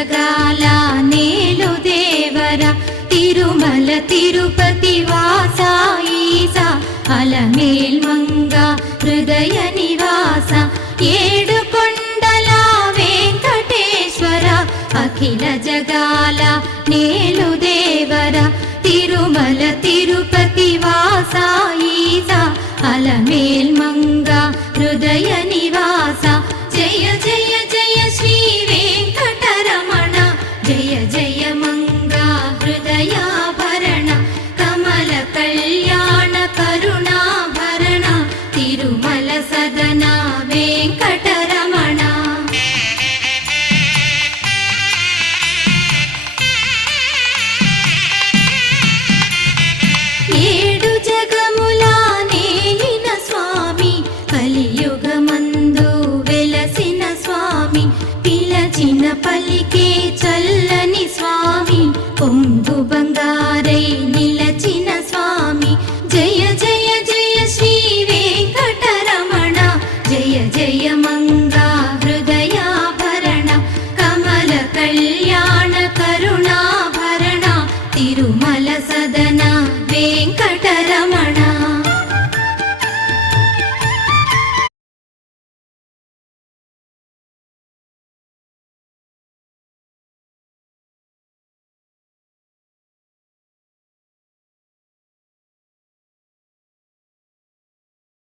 జగాల నేలు దేవర తిరుమల తిరుపతి వాస ఈసా అలమేల్ మంగ హృదయ నివాస ఏడు కొండల వెంకటేశ్వర అఖిల జగాల నేలు దేవర తిరుమల తిరుపతి వాస ఈసా అలమేల్ మంగ హృదయ నివాస